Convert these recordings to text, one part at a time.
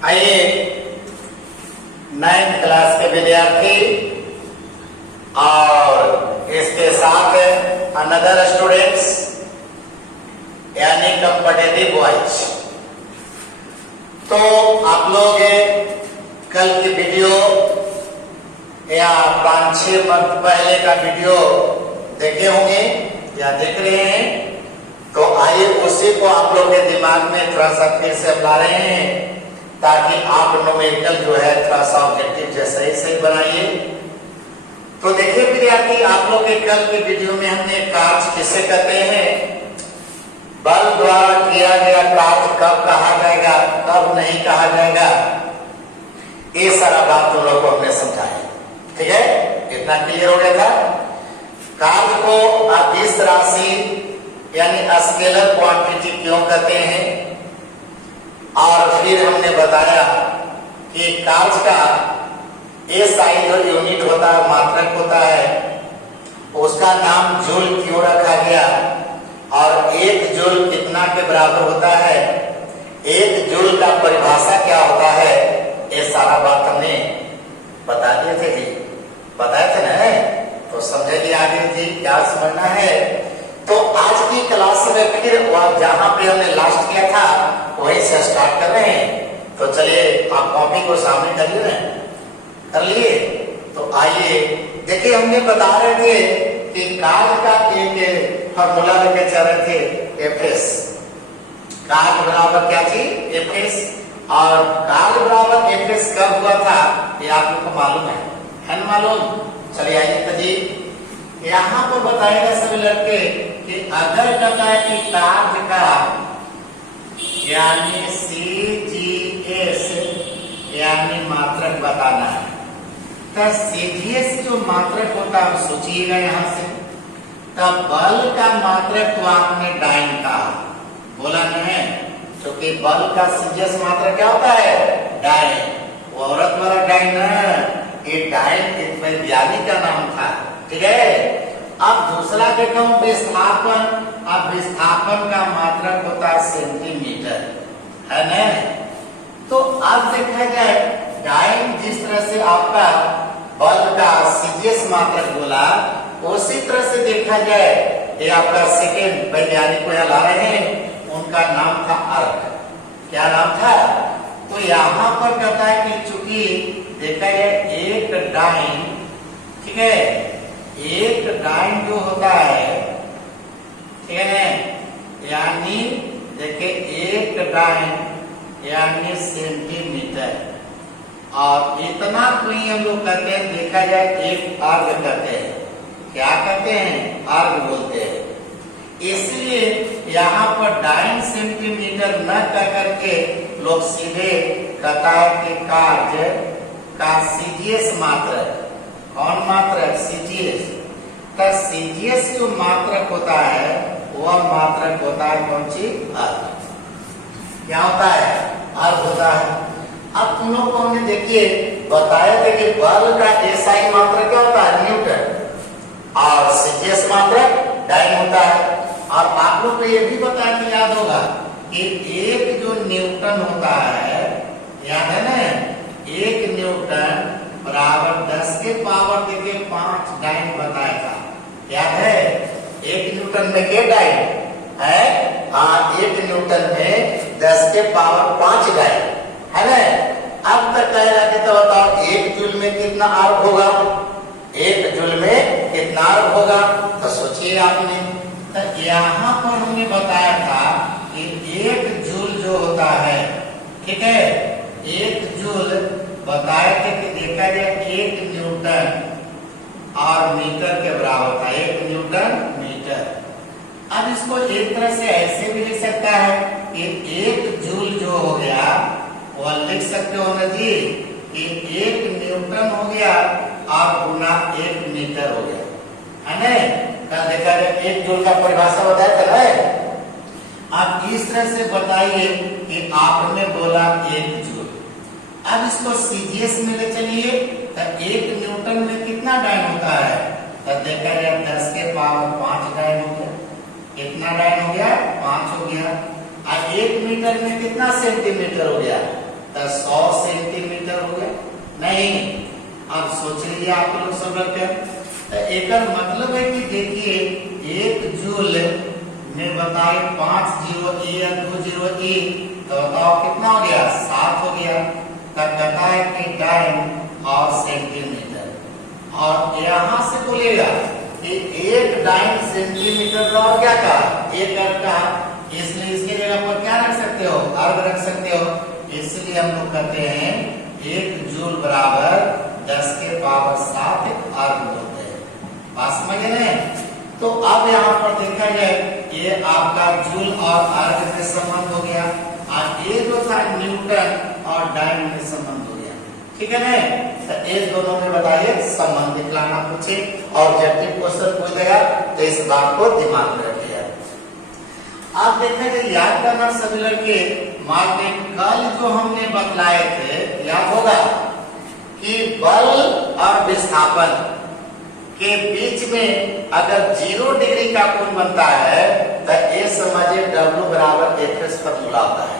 आइए 9th class के विद्यार्थी और इसके साथ अनदर स्टूडेंट्स यानी कंपेटिटिव बॉयज। तो आप लोग कल की वीडियो या 5-6 मंथ पहले का वीडियो देखे होंगे या देख रहे हैं। तो आइए उसी को आप लोग के दिमाग में थोड़ा सा फिर से ला रहे हैं ताकि आप न्यूमेरिकल जो है थोड़ा सा ऑब्जेक्टिव जैसे ही सही बनाइए। तो देखिए विद्यार्थी, आप लोग के कल की वीडियो में हमने कार्य किसे कहते हैं, बल द्वारा किया गया कार्य कब कहा जाएगा, कब नहीं कहा जाएगा, ये सारा बात तुम लोग को हमने समझाया। ठीक है, इतना क्लियर हो गया था। कार्य को अदिश राशि यानी स्केलर क्वांटिटी क्यों कहते हैं, और फिर हमने बताया कि कार्य का एसआई जो यूनिट होता है, मात्रक होता है, उसका नाम जूल क्यों रखा गया और 1 जूल कितना के बराबर होता है, 1 जूल का परिभाषा क्या होता है, ये सारा बात हमने बता दिए थे जी, बताए थे ना। तो समझेंगे आगे जी क्या समझना है। तो आज की क्लास में फिर जहां पे हमने लास्ट किया था वहीं से स्टार्ट कर रहे हैं। तो चलिए आप कॉपी को सामने करिए ना, कर लिए। तो आइए देखिए, हमने बता रहे थे कि कार्य का एक फॉर्मूला लेके चल रहे थे, एफएस। कार्य बराबर क्या थी, एफएस। और कार्य बराबर एफएस कब हुआ था ये आप लोग को मालूम है ना मालूम। चलिए आइए तो जी यहाँ पर बताएगा सभी लड़के कि अगर कहता है कि कार्य का यानी CGS यानी मात्रक बताना है, तो CGS जो मात्रक होता है सोचिएगा यहाँ से, तब बल का मात्रक तो आपने डाइन का बोला नहीं, क्योंकि बल का CGS मात्रक क्या होता है, डाइन। वो औरत वाला डाइन है, ये डाइन एक वैज्ञानिक का नाम था। ठीक है, अब दूसरा देखो विस्थापन। अब विस्थापन का मात्रक होता है सेंटीमीटर, है ना। तो अब देखा जाए डाइन जिस तरह से आपका बल का CGS मात्रक बोला, उसी तरह से देखा जाए ये आपका सेकेंड वैज्ञानिक को यहाँ ला रहे हैं, उनका नाम था अर्क। क्या नाम था, तो यहाँ पर कहता है कि चूंकि देखा जाए एक डाइन, ठीक है, एक डाइन जो होता है, ठीक है, यानी देखिए एक डाइन यानी सेंटीमीटर, और इतना कोई हम लोग कहते हैं, देखा जाए एक अर्घ कहते हैं। क्या कहते हैं, अर्घ बोलते हैं। इसलिए यहाँ पर डाइन सेंटीमीटर न कह करके लोग सीधे कहता है कि कार्य का CGS मात्रक, कौन मात्रक, CGS। तो CGS जो मात्रक होता है वह मात्रक होता है कौन सी, अर्घ। क्या होता है, अर्घ होता है। अब तुम लोग को हमने देखिए बताया था कि बल का SI मात्रक क्या होता है, न्यूटन, और CGS मात्रक डाइन होता है। और आप लोग को ये भी बताया कि याद होगा कि एक जो न्यूटन होता है, याद है ना, 1 न्यूटन बराबर 10 के पावर देखिए 5 डाइन बताया था, याद है। 1 न्यूटन में के डाइन है, हाँ 1 न्यूटन में 10 के पावर 5 डाइन है ना। अब तक कह रहा कि तो बताओ 1 जूल में कितना अर्घ होगा, 1 जूल में कितना अर्घ होगा, तो सोचिए आपने। तो यहाँ पर हमने बताया था कि 1 जूल जो होता है, ठीक है, 1 जूल बताया थे कि देखा जाए 1 न्यूटन और मीटर के बराबर था, 1 न्यूटन मीटर। अब इसको एक तरह से ऐसे भी लिख सकता है कि 1 जूल जो हो गया वह लिख सकते हो ना जी कि 1 न्यूटन हो गया और गुना 1 मीटर हो गया, है ना। कल देखा जाए 1 जूल का परिभाषा बताया था ना। अब इस तरह से बताइए कि आपने बोला 1 जूल। अब इसको CGS में ले चलिए, तो 1 न्यूटन में कितना डाइन होता है, तो देखा जाए 10 के पावर 5 डाइन हो गया। कितना डाइन हो गया, 5 हो गया। और 1 मीटर में कितना सेंटीमीटर हो गया, तो 100 सेंटीमीटर हो गया नहीं। अब सोच लीजिए आप लोग सब रखकर एक मतलब है कि देखिए 1 जूल में बताए 5 जीरो ए या 2 जीरो ए, तो बताओ कितना हो गया 7 हो गया। तब कहता है कि डाइन और सेंटीमीटर, और यहाँ से बोलेगा कि 1 डाइन सेंटीमीटर का और क्या कहा 1 अर्ग का, इसलिए इसके जगह पर क्या रख सकते हो अर्ग रख सकते हो, इसलिए हम लोग कहते हैं 1 जूल बराबर 10 के पावर 7 अर्ग होते हैं। बात समझ रहे हैं? तो अब यहाँ पर देखा जाए ये आपका जूल और अर्ग के संबंध हो गया, और ये जो था न्यूटन और डाइन के संबंध हो गया। ठीक है ना? तो इस दोनों में बताइए संबंध दिखलाना पूछे, और जटिल क्वेश्चन पूछ देगा तो इस बात को दिमाग में रखिए। आप देखेंगे याद करना सभी लड़के, मान लें कल जो हमने बतलाए थे याद होगा कि बल और विस्थापन के बीच में अगर 0 डिग्री का कोण बनता है तो ये समझिए W बराबर Fs फॉर्मूला होता है।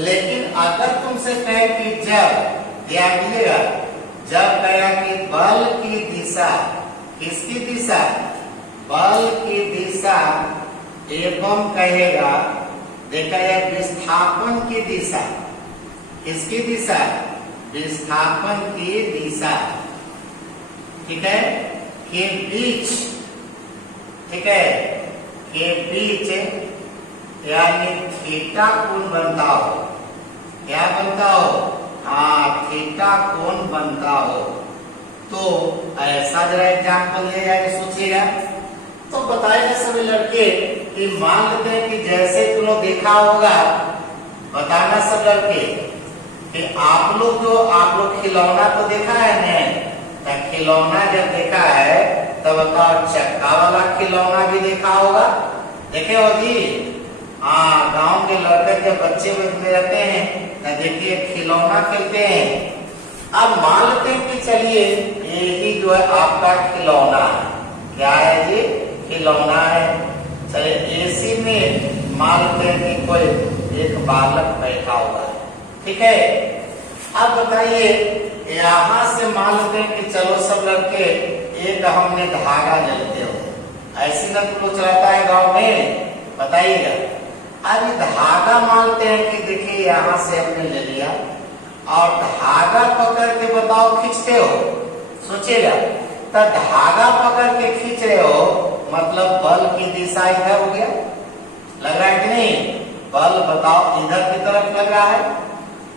लेकिन अगर तुमसे कहे कि जब ध्यान दीजिएगा, जब कहा कि बल की दिशा, किसकी दिशा बल की दिशा, एवं कहेगा देखा जाए विस्थापन की दिशा, किसकी दिशा विस्थापन की दिशा, ठीक है, के बीच, ठीक है, के बीच यानी थीटा कोण बनता हो, क्या बनता हो हाँ थीटा कोण बनता हो, तो ऐसा जरा एग्जाम्पल ले जाके सोचिएगा। तो बताएंगे सभी लड़के कि मान लेते हैं कि जैसे तुम लोग देखा होगा, बताना सब लड़के कि आप लोग खिलौना तो देखा है ना, खिलौना जब देखा है तब बताओ चक्का वाला खिलौना भी देखा होगा, देखे हो जी? हाँ, गांव के लड़के जब बच्चे में रहते हैं तो देखिए खिलौना खेलते हैं। अब मान लेते हैं कि चलिए यही जो है आपका खिलौना है, क्या है जी खिलौना है। चलिए एसी में मान लेते हैं कि कोई एक बालक बैठा हुआ है, ठीक है। अब बताइए यहाँ से मान लेते हैं कि चलो सब लड़के एक हमने धागा ले लेते हो, ऐसी ना तुम लोग चलाता है गांव में, बताइएगा। अब धागा मानते हैं कि देखिए यहाँ से हमने ले लिया और धागा पकड़ के बताओ खींचते हो, सोचिएगा, तो धागा पकड़ के खींच रहे हो मतलब बल की दिशा इधर हो गया, लग रहा है कि नहीं? बल बताओ इधर की तरफ लग रहा है।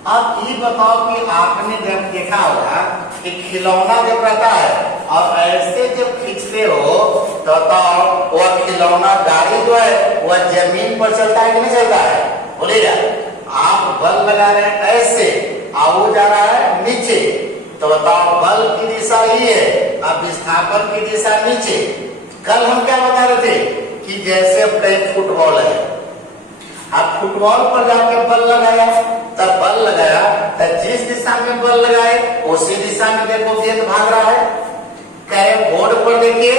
अब ये बताओ कि आपने जब देखा होगा कि खिलौना जब रहता है और ऐसे जब खींचते हो तो बताओ वह खिलौना गाड़ी जो है वह जमीन पर चलता है कि नहीं चलता है? बोलिएगा। आप बल लगा रहे हैं ऐसे और वो जा रहा है नीचे, तो बताओ बल की दिशा ये है, अब विस्थापन की दिशा नीचे। कल हम क्या बता रहे थे कि जैसे अपने फुटबॉल है, आप फुटबॉल पर जाके बल लगाया, तब बल लगाया तो जिस दिशा में बल लगाए उसी दिशा में देखो गेंद भाग रहा है। कहे बोर्ड पर देखिए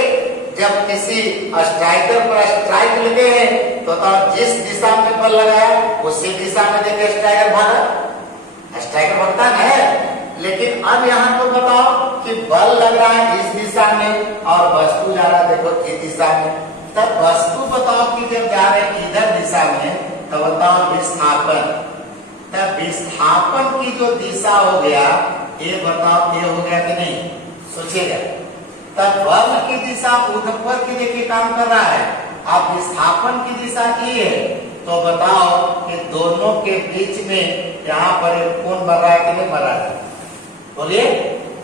जब किसी स्ट्राइकर पर स्ट्राइक लगे हैं तो जिस दिशा में बल लगाया उसी दिशा में देखिए स्ट्राइकर भागा, स्ट्राइकर भागता है। लेकिन अब यहाँ पर बताओ कि बल लग रहा है इस दिशा में और वस्तु जा रहा है देखो इस दिशा में, तब वस्तु बताओ कि जब जा रहे हैं इधर दिशा में तो बताओ विस्थापन, तब विस्थापन की जो दिशा हो गया ये बताओ ये हो गया कि नहीं? सोचिएगा। तब बल की दिशा ऊपर की देखिए काम कर रहा है, अब विस्थापन की दिशा ये है, तो बताओ कि दोनों के बीच में यहाँ पर एक कोण बन रहा है कि नहीं बन रहा है? बोलिए।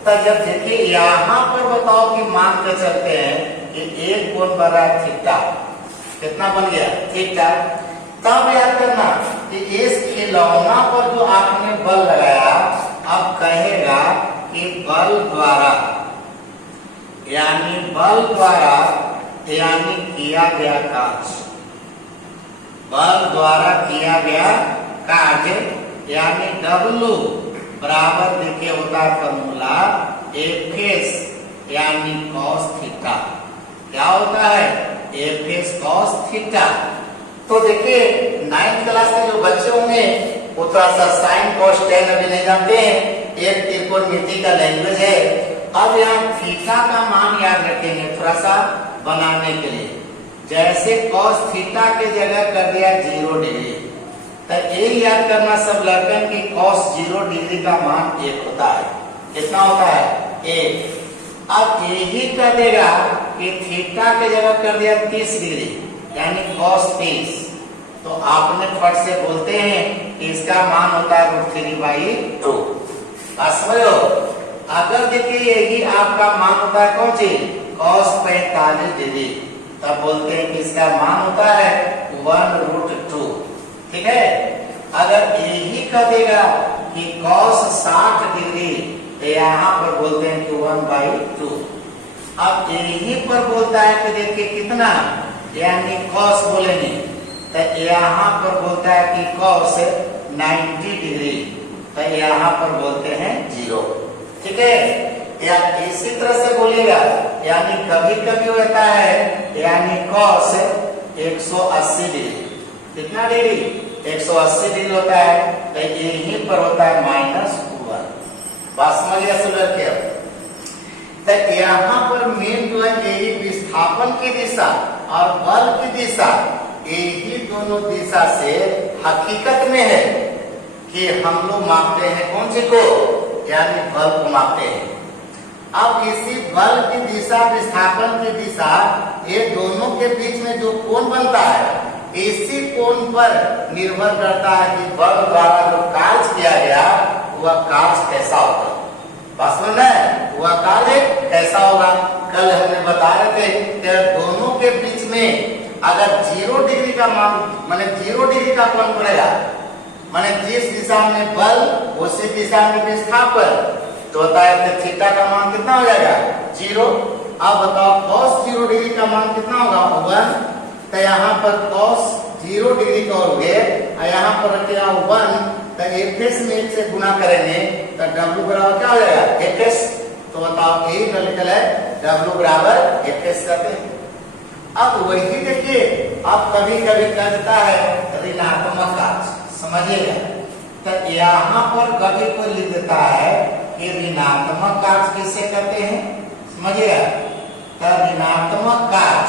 तब जब देखिए यहाँ पर बताओ कि मान के चलते हैं कि एक कोण बन रहा है थीटा, कितना बन गया थीटा। तब याद करना कि इस खिलौना पर जो आपने बल लगाया अब कहेगा कि बल द्वारा यानी किया गया कार्य, बल द्वारा किया गया कार्य यानी W बराबर देखिए होता है फॉर्मूला Fs यानी cos थीटा। क्या होता है? Fs cos theta. तो देखिए 9th क्लास के जो बच्चे होंगे वो थोड़ा सा साइन कॉस टेन अभी नहीं जानते हैं, एक त्रिकोणमिति का लैंग्वेज है। अब यहाँ थीटा का मान याद रखेंगे थोड़ा सा बनाने के लिए। जैसे cos थीटा के जगह कर दिया 0 डिग्री, तो ये याद करना सब लड़कन की cos 0 डिग्री का मान 1 होता है। कितना होता है? 1। अब यही कर देगा कि थीटा के जगह कर दिया 30 डिग्री यानी cos 30, तो आपने फट से बोलते हैं कि इसका मान होता है √3/2। समझो, अगर देखिए यही आपका मान होता है कौन सी cos 45 डिग्री, तब बोलते हैं कि इसका मान होता है 1√2। ठीक है। अगर यही कह देगा कि cos 60 डिग्री, तो यहाँ पर बोलते हैं कि 1/2। अब यही पर बोलता है कि देखिए कितना, यानी cos बोलेंगे, तो यहाँ पर बोलता है कि cos 90 डिग्री, तो यहाँ पर बोलते हैं 0। ठीक है। या इसी तरह से बोलेगा, यानी कभी कभी होता है यानी cos 180 डिग्री। कितना डिग्री? 180 डिग्री होता है, तो यहीं पर होता है -1। बात समझिए सुलर के। तो यहाँ पर मेन जो है यही विस्थापन की दिशा और बल की दिशा, यही दोनों दिशा से हकीकत में है कि हम लोग मापते हैं कौन सी को, यानी बल को मापते हैं। अब इसी बल की दिशा विस्थापन की दिशा, ये दोनों के बीच में जो कोण बनता है, इसी कोण पर निर्भर करता है कि बल द्वारा जो कार्य किया गया वह कार्य कैसा होगा। बस में वह कार्य कैसा होगा। कल हमने बता रहे थे कि दोनों के बीच में अगर 0 डिग्री का मान माने 0 डिग्री का कोण पड़ेगा, माने जिस दिशा में बल उसी दिशा में विस्थापन, तो होता है कि थीटा का मान कितना हो जाएगा 0। अब बताओ cos 0 डिग्री का मान कितना होगा 1, तो यहाँ पर cos 0 डिग्री का हो गए, यहाँ पर रखेगा 1, तो fs में 1 से गुणा करेंगे तो w बराबर क्या हो जाएगा fs। तो बताओ यही निकल है w बराबर fs करते हैं। अब वही देखिए, अब कभी कभी कहता है ऋणात्मक कार्य, समझिएगा। तो यहाँ पर कभी कोई लिख देता है कि ऋणात्मक कार्य किसे कहते हैं, समझिएगा। तो ऋणात्मक कार्य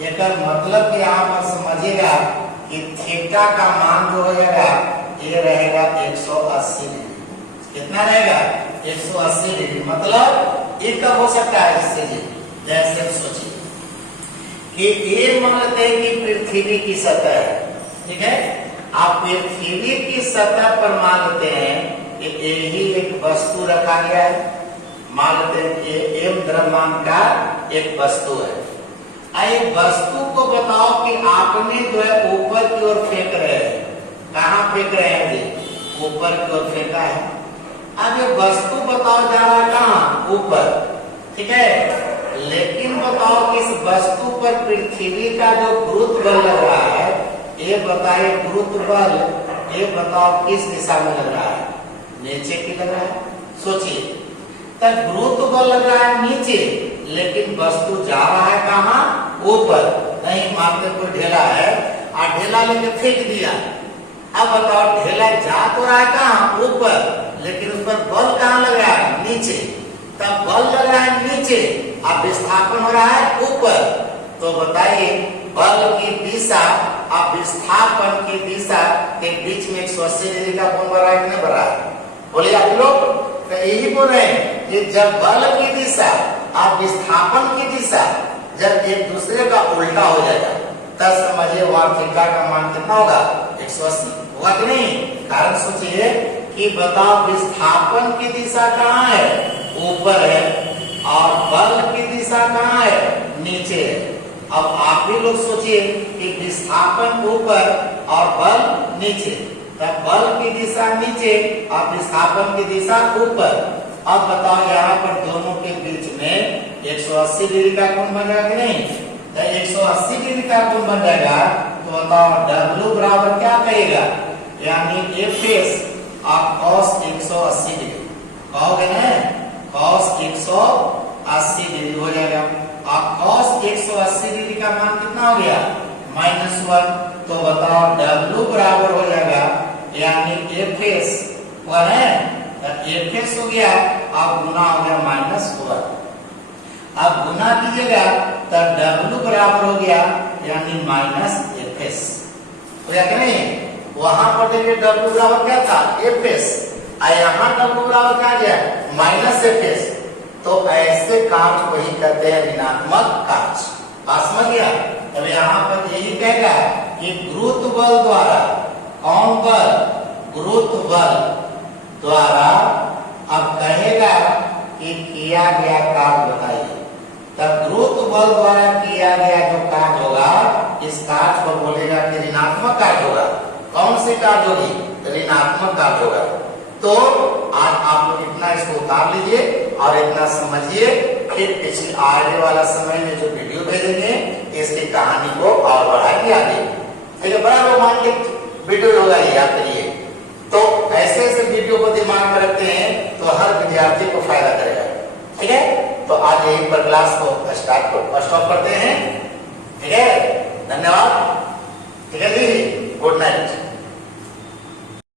एक मतलब यहाँ पर समझिएगा कि थीटा का मान जो हो जाएगा ये रहेगा 180 डिग्री। कितना रहेगा 180 डिग्री। मतलब ये कब हो सकता है इससे जी, जैसे सोचिए कि ये मान लेते हैं कि पृथ्वी की सतह है। ठीक है। आप पृथ्वी की सतह पर मान लेते हैं कि यही एक वस्तु रखा गया है, मान लेते हैं कि m द्रव्यमान का एक वस्तु है। एक वस्तु को बताओ कि आपने जो है ऊपर की ओर फेंक रहे हैं, कहाँ फेंक रहे हैं जी, ऊपर की ओर फेंका है। अब ये वस्तु बताओ जा रहा है कहाँ, ऊपर। ठीक है। लेकिन बताओ कि इस वस्तु पर पृथ्वी का जो गुरुत्व बल लग रहा है, ये बताइए गुरुत्व बल, ये बताओ किस दिशा में लग रहा है, नीचे की लग रहा है। सोचिए, तब गुरुत्व बल लग रहा है नीचे, लेकिन वस्तु जा रहा है कहाँ, ऊपर। नहीं मानते कोई ढेला है और ढेला लेके फेंक दिया। अब बताओ ढेला जा तो रहा है कहाँ, ऊपर, लेकिन उस पर बल कहाँ लग रहा है, नीचे। तब बल लग रहा है नीचे और विस्थापन हो रहा है ऊपर। तो बताइए बल की दिशा और विस्थापन की दिशा के बीच में 180 डिग्री का कोण बन रहा है कि नहीं बन रहा है, बोलिए आप लोग। तो यही बोल रहे हैं कि जब बल की दिशा और विस्थापन की दिशा जब एक दूसरे का उल्टा हो जाएगा, तब समझिए वहां थीटा का मान कितना होगा 180 होगा कि नहीं। कारण सोचिए कि बताओ विस्थापन की दिशा कहाँ है, ऊपर है, और बल की दिशा कहाँ है, नीचे है। अब आप भी लोग सोचिए कि विस्थापन ऊपर और बल नीचे, तब बल की दिशा नीचे और विस्थापन की दिशा ऊपर। अब बताओ यहाँ पर दोनों के बीच में 180 डिग्री का कोण बन जाएगा कि नहीं। तो 180 डिग्री का कोण बन जाएगा, तो बताओ W बराबर क्या कहेगा, यानी Fs और cos 180 डिग्री कहोगे ना, cos 180 डिग्री हो जाएगा। अब cos 180 डिग्री का मान कितना हो गया -1। तो बताओ W बराबर हो जाएगा यानी एफ एस वन है, एफ एस हो गया, अब गुना हो गया माइनस वन। अब गुना कीजिएगा तो डब्ल्यू बराबर हो गया यानी माइनस एफ एस हो या कि नहीं। वहां पर देखिए डब्ल्यू बराबर क्या था, एफ एस, और यहाँ डब्ल्यू बराबर क्या गया, माइनस एफ एस। तो ऐसे कांच को ही कहते हैं ऋणात्मक कांच। समझ गया। अब यहाँ पर यही कहेगा कि गुरुत्व बल द्वारा, कौन बल, गुरुत्व बल द्वारा, अब कहेगा कि किया गया कार्य बताइए। तब गुरुत्व बल द्वारा किया गया जो कार्य होगा, इस कार्य को बोलेगा कि ऋणात्मक कार्य होगा। कौन सी कार्य होगी, ऋणात्मक कार्य होगा। तो आज आप लोग इतना इसको उतार लीजिए और इतना समझिए, फिर पिछले आगे वाला समय में जो वीडियो भेजेंगे इसकी कहानी को और बढ़ाएंगे आगे। ठीक है, बड़ा रोमांटिक वीडियो होगा ये आपके लिए। तो ऐसे ऐसे वीडियो को दिमाग में रखते हैं तो हर विद्यार्थी को फायदा करेगा। ठीक है, तो आज यहीं पर क्लास को स्टॉप करते हैं। ठीक है, धन्यवाद। ठीक है जी, गुड नाइट।